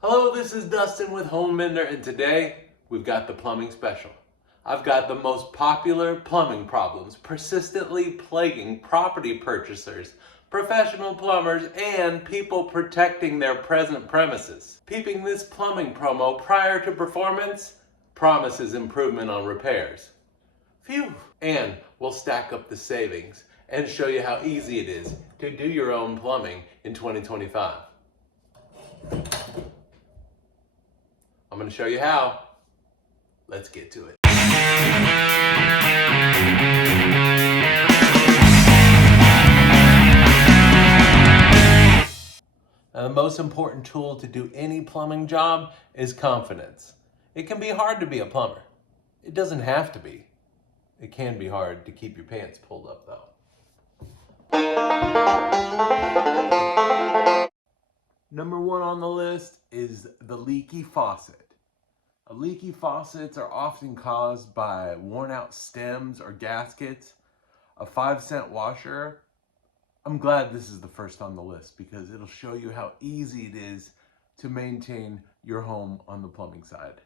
Hello, this is Dustin with Home Mender, and today we've got the plumbing special. I've got the most popular plumbing problems persistently plaguing property purchasers, professional plumbers, and people protecting their present premises. Peeping this plumbing promo prior to performance promises improvement on repairs. Phew! And we'll stack up the savings and show you how easy it is to do your own plumbing in 2025. I'm going to show you how. Let's get to it. Now, the most important tool to do any plumbing job is confidence. It can be hard to be a plumber. It doesn't have to be. It can be hard to keep your pants pulled up, though. Number one on the list is the leaky faucet. Leaky faucets are often caused by worn out stems or gaskets. A 5-cent washer. I'm glad this is the first on the list because it'll show you how easy it is to maintain your home on the plumbing side.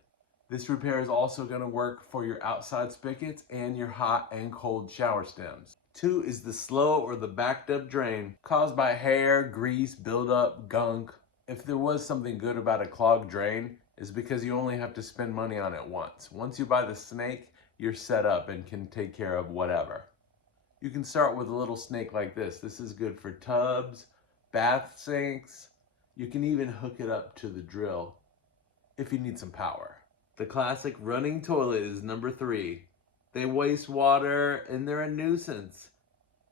This repair is also going to work for your outside spigots and your hot and cold shower stems. 2 is the slow or the backed up drain caused by hair, grease, buildup, gunk. If there was something good about a clogged drain, is because you only have to spend money on it once. Once you buy the snake, you're set up and can take care of whatever. You can start with a little snake like this. This is good for tubs, bath sinks. You can even hook it up to the drill if you need some power. The classic running toilet is number 3. They waste water and they're a nuisance.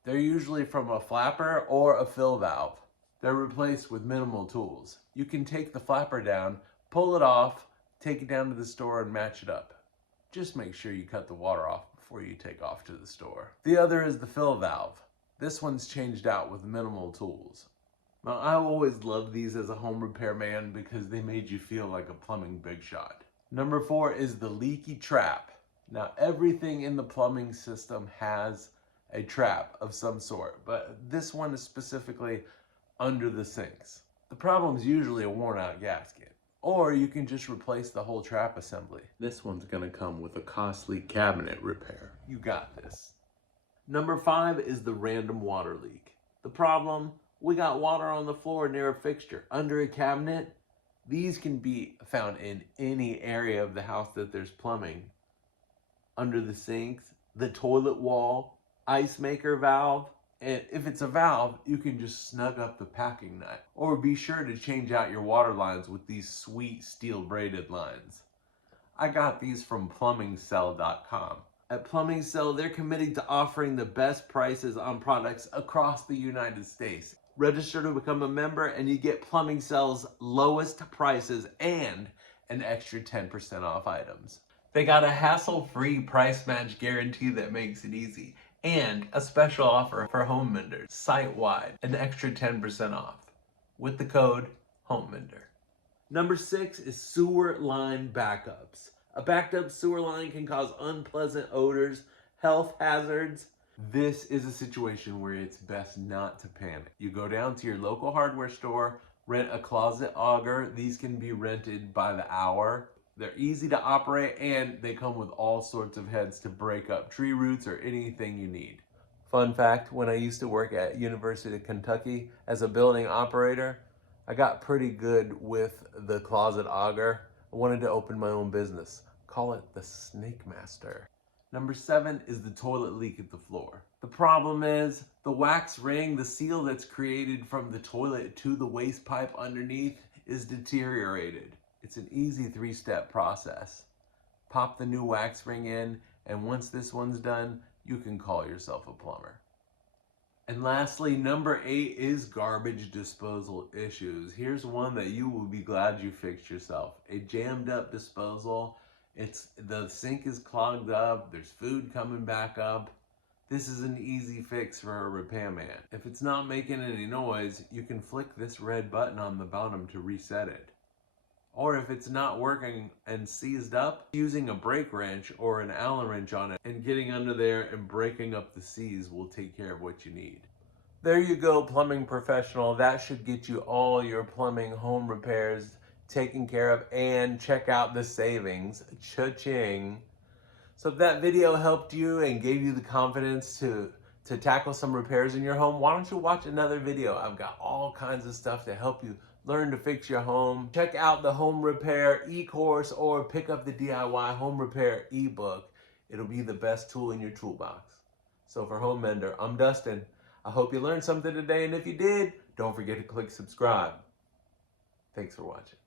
They're usually from a flapper or a fill valve. They're replaced with minimal tools. You can take the flapper down, pull it off, take it down to the store and match it up. Just make sure you cut the water off before you take off to the store. The other is the fill valve. This one's changed out with minimal tools. Now, I always loved these as a home repair man because they made you feel like a plumbing big shot. Number 4 is the leaky trap. Now, everything in the plumbing system has a trap of some sort, but this one is specifically under the sinks. The problem is usually a worn out gasket, or you can just replace the whole trap assembly. This one's gonna come with a costly cabinet repair. You got this. Number 5 is the random water leak. The problem, we got water on the floor near a fixture, under a cabinet. These can be found in any area of the house that there's plumbing. Under the sinks, the toilet wall, ice maker valve. And if it's a valve, you can just snug up the packing nut. Or be sure to change out your water lines with these sweet steel braided lines. I got these from PlumbingSell.com. At PlumbingSell, they're committed to offering the best prices on products across the United States. Register to become a member and you get PlumbingSell's lowest prices and an extra 10% off items. They got a hassle-free price match guarantee that makes it easy. And a special offer for Home Menders, site-wide, an extra 10% off with the code HOMEMENDER. Number 6 is sewer line backups. A backed up sewer line can cause unpleasant odors, health hazards. This is a situation where it's best not to panic. You go down to your local hardware store, rent a closet auger. These can be rented by the hour. They're easy to operate and they come with all sorts of heads to break up tree roots or anything you need. Fun fact, when I used to work at University of Kentucky as a building operator, I got pretty good with the closet auger. I wanted to open my own business. Call it the Snake Master. Number 7 is the toilet leak at the floor. The problem is the wax ring, the seal that's created from the toilet to the waste pipe underneath, is deteriorated. It's an easy 3-step process. Pop the new wax ring in, and once this one's done, you can call yourself a plumber. And lastly, number 8 is garbage disposal issues. Here's one that you will be glad you fixed yourself. A jammed up disposal. The sink is clogged up, there's food coming back up. This is an easy fix for a repairman. If it's not making any noise, you can flick this red button on the bottom to reset it. Or if it's not working and seized up, using a brake wrench or an Allen wrench on it and getting under there and breaking up the seize will take care of what you need. There you go, plumbing professional. That should get you all your plumbing home repairs taken care of and check out the savings. Cha-ching. So if that video helped you and gave you the confidence to tackle some repairs in your home, why don't you watch another video? I've got all kinds of stuff to help you learn to fix your home. Check out the home repair e-course or pick up the DIY home repair ebook. It'll be the best tool in your toolbox. So for Home Mender, I'm Dustin. I hope you learned something today, and if you did, don't forget to click subscribe. Thanks for watching.